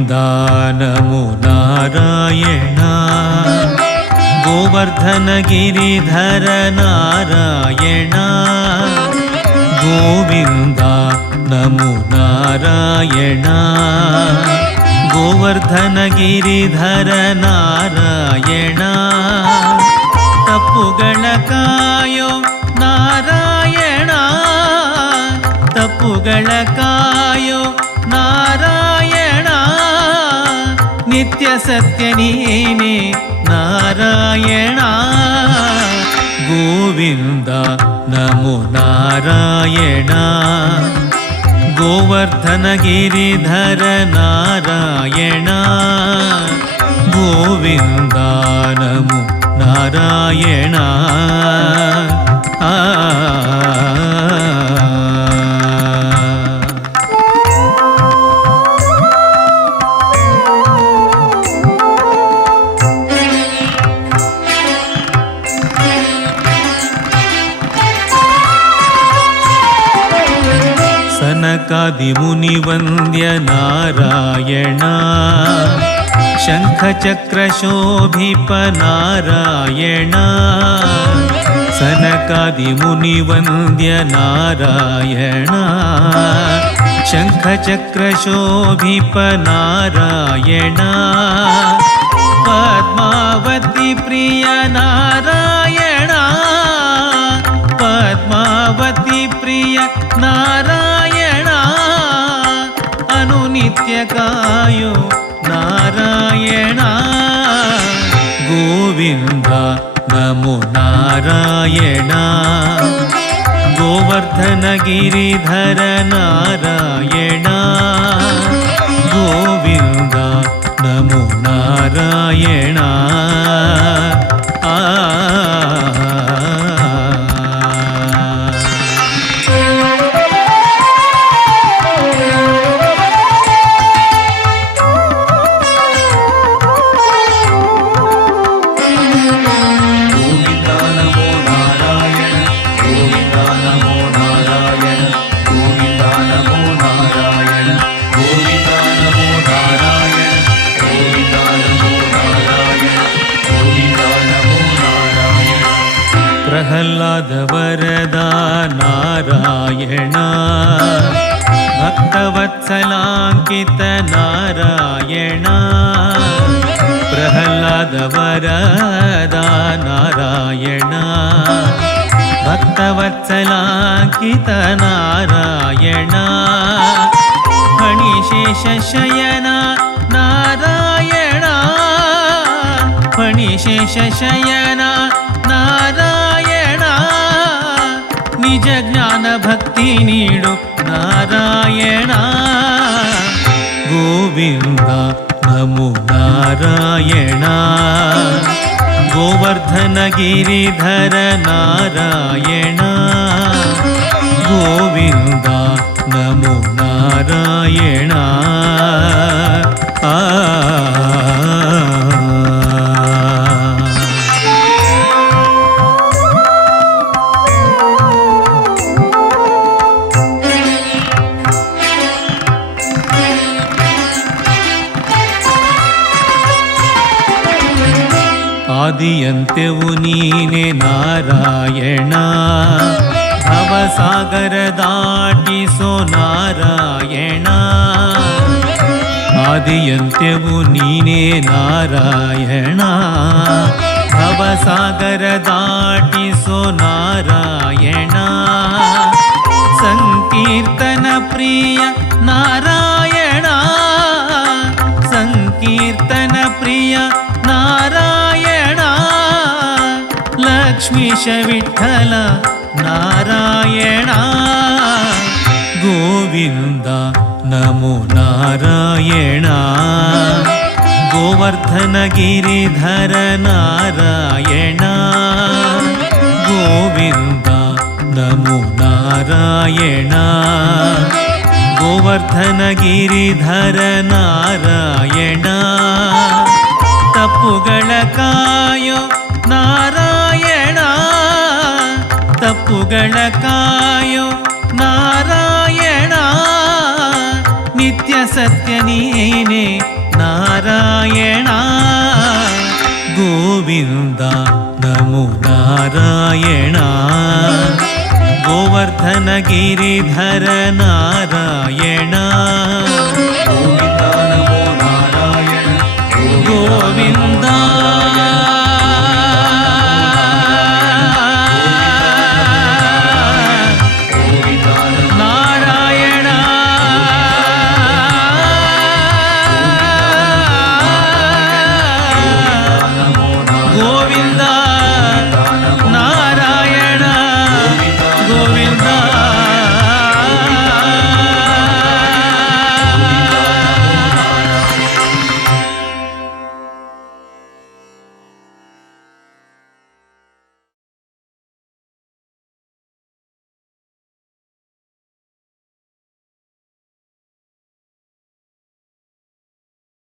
ಗೋವಿಂದ ನಮೋ ನಾರಾಯಣ ಗೋವರ್ಧನ ಗಿರಿಧರ ನಾರಾಯಣ ಗೋವಿಂದ ನಮೋ ನಾರಾಯಣ ಗೋವರ್ಧನ ಗಿರಿಧರ ನಾರಾಯಣ ತಪ್ಪುಗಳ ಕಾಯೋ ನಾರಾಯಣ ತಪ್ಪುಗಳ ಕಾಯೋ ನಾರಾಯಣ ನಿತ್ಯ ಸತ್ಯ ನೀನೇ ನಾರಾಯಣ ಗೋವಿಂದ ನಮೋ ನಾರಾಯಣ ಗೋವರ್ಧನ ಗಿರಿಧರ ನಾರಾಯಣ ಗೋವಿಂದ ನಮೋ ನಾರಾಯಣ ಸನಕಾದಿಮುನಿವಂದ್ಯ ನಾರಾಯಣ ಶಂಖಚಕ್ರಶೋಭಿಪ ನಾರಾಯಣ ಸನಕಾದಿಮುನಿವಂದ್ಯ ನಾರಾಯಣ ಶಂಖಚಕ್ರಶೋಭಿಪ ನಾರಾಯಣ ಪದ್ಮಾವತಿ ಪ್ರಿಯ ನಾರಾಯಣ ಪದ್ಮಾವತಿ ಪ್ರಿಯ ನಾರಾಯಣ ಅನುನಿತ್ಯ ಕಾಯೋ ನಾರಾಯಣ ಗೋವಿಂದ ನಮೋ ನಾರಾಯಣ ಗೋವರ್ಧನ ಗಿರಿಧರ ನಾರಾಯಣ ಗೋವಿಂದ ನಮೋ ನಾರಾಯಣ ಪ್ರಹ್ಲಾದ ವರದ ನಾರಾಯಣ ಭಕ್ತವತ್ಸಲಾಂಕಿತ ನಾರಾಯಣ ಪ್ರಹ್ಲಾದ ವರದ ನಾರಾಯಣ ಭಕ್ತವತ್ಸಲಾಂಕಿತ ನಾರಾಯಣ ಫಣಿಶೇಷ ಶಯನ ನಾರಾಯಣ ಫಣಿಶೇಷ ಶಯನ ನಾರಾಯಣ ನಿಜ ಜ್ಞಾನ ಭಕ್ತಿ ನೀಡು ನಾರಾಯಣ ಗೋವಿಂದ ನಮೋ ನಾರಾಯಣ ಗೋವರ್ಧನ ಗಿರಿಧರ ನಾರಾಯಣ ಗೋವಿಂದ ನಮೋ ನಾರಾಯಣ ಆದಿಯಂತೆವು ನೀನೆ ನಾರಾಯಣ ಭವಸಾಗರ ದಾಟಿಸೋ ನಾರಾಯಣ ಆದಿಯಂತೆವು ನೀನೆ ನಾರಾಯಣ ಭವಸಾಗರ ದಾಟಿಸೋ ನಾರಾಯಣ ಸಂಕೀರ್ತನ ಪ್ರಿಯ ನಾರಾಯಣ ಸಂಕೀರ್ತನ ಪ್ರಿಯ ನಾರಾಯಣ ಲಕ್ಷ್ಮೀಶ ವಿಠಲ ನಾರಾಯಣ ಗೋವಿಂದ ನಮೋ ನಾರಾಯಣ ಗೋವರ್ಧನ ಗಿರಿಧರ ನಾರಾಯಣ ಗೋವಿಂದ ನಮೋ ನಾರಾಯಣ ಗೋವರ್ಧನ ಗಿರಿಧರ ನಾರಾಯಣ ತಪ್ಪುಗಳ ಕಾಯೋ ನಾರಾಯಣ ತಪ್ಪುಗಳ ಕಾಯೋ ನಾರಾಯಣ ನಿತ್ಯ ಸತ್ಯ ನೀನೇ ನಾರಾಯಣ ಗೋವಿಂದ ನಮೋ ನಾರಾಯಣ ಗೋವರ್ಧನ ಗಿರಿಧರ ನಾರಾಯಣ